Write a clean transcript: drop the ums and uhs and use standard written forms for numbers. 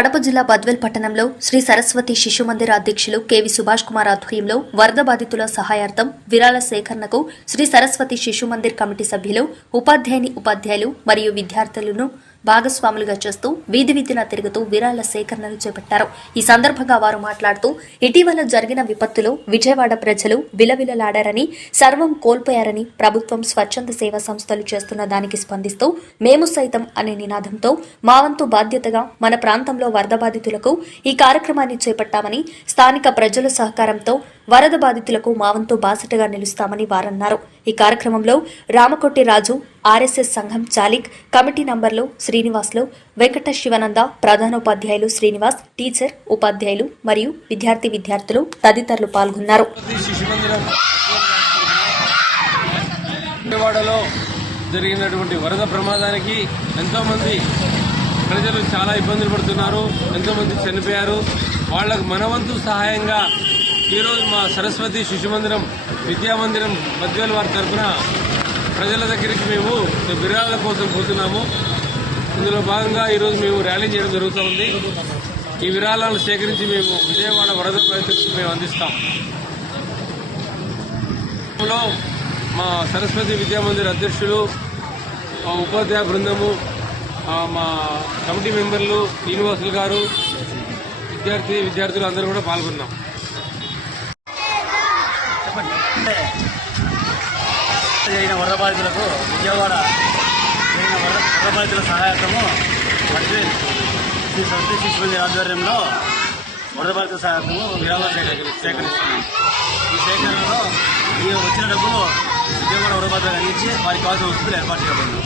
కడప జిల్లా బద్వేల్ పట్టణంలో శ్రీ సరస్వతి శిశు మందిర్ అధ్యక్షులు కెవి సుభాష్ కుమార్ ఆధ్వర్యంలో వరద బాధితుల సహాయార్థం విరాళ సేకరణకు శ్రీ సరస్వతి శిశు మందిర్ కమిటీ సభ్యులు ఉపాధ్యాయులు మరియు విద్యార్థులను భాగస్వాములుగా చేస్తూ వీధి వీధిన తిరుగుతూ విరాళ సేకరణలు చేపట్టారు. ఈ సందర్భంగా వారు మాట్లాడుతూ ఇటీవల జరిగిన విపత్తులో విజయవాడ ప్రజలు విలవిలలాడారని, సర్వం కోల్పోయారని ప్రభుత్వం స్వచ్ఛంద సేవా సంస్థలు చేస్తున్న దానికి స్పందిస్తూ మేము సైతం అనే నినాదంతో మా వంతు బాధ్యతగా మన ప్రాంతంలో వరద బాధితులకు ఈ కార్యక్రమాన్ని చేపట్టామని, స్థానిక ప్రజల సహకారంతో వరద బాధితులకు మా వంతు బాసటగా నిలుస్తామని వారన్నారు. ఈ కార్యక్రమంలో రామకొట్టి రాజు, ఆర్ఎస్ఎస్ సంఘం చాలిక్ కమిటీ నంబర్లు శ్రీనివాసులు, వెంకట శివనంద, ప్రధానోపాధ్యాయులు శ్రీనివాస్, టీచర్, ఉపాధ్యాయులు మరియు విద్యార్థులు తదితరులు పాల్గొన్నారు. విజయవాడలో జరిగినటువంటి వరద ప్రమాదానికి ఎంతో మంది ప్రజలు చాలా ఇబ్బందులు పడుతున్నారు, ఎంతో మంది చనిపోయారు. వాళ్లకు మనవంతు సహాయంగా ఈరోజు మా సరస్వతి శిశు మందిరం విద్యామందిరం బద్వేల్ వారి తరఫున ప్రజల దగ్గరికి మేము విరాళాల కోసం పోతున్నాము. ఇందులో భాగంగా ఈరోజు మేము ర్యాలీ చేయడం జరుగుతోంది. ఈ విరాళాలను సేకరించి మేము విజయవాడ వరద బాధితులకు మేము అందిస్తాం. మా సరస్వతి విద్యామందిర్ అధ్యక్షులు, మా ఉపాధ్యాయ బృందము, మా కమిటీ మెంబర్లు శ్రీనివాసులు గారు, విద్యార్థులు అందరూ కూడా పాల్గొన్నాం. జరిగిన వరద బాధితులకు విజయవాడ జరిగిన వరద బాధితుల సహాయకము బద్వేల్ శ్రీ సరస్వతి శిశు మందిర్ ఆధ్వర్యంలో వరద బాధితుల సహాయకము విరాళాలు సేకరిస్తున్నాం. ఈ సేకరణలో ఈ వచ్చిన డబ్బులు విజయవాడ వరద బాధితులకు అందించి వారికి కావాల్సిన వసతులు ఏర్పాటు చేయబడినాం.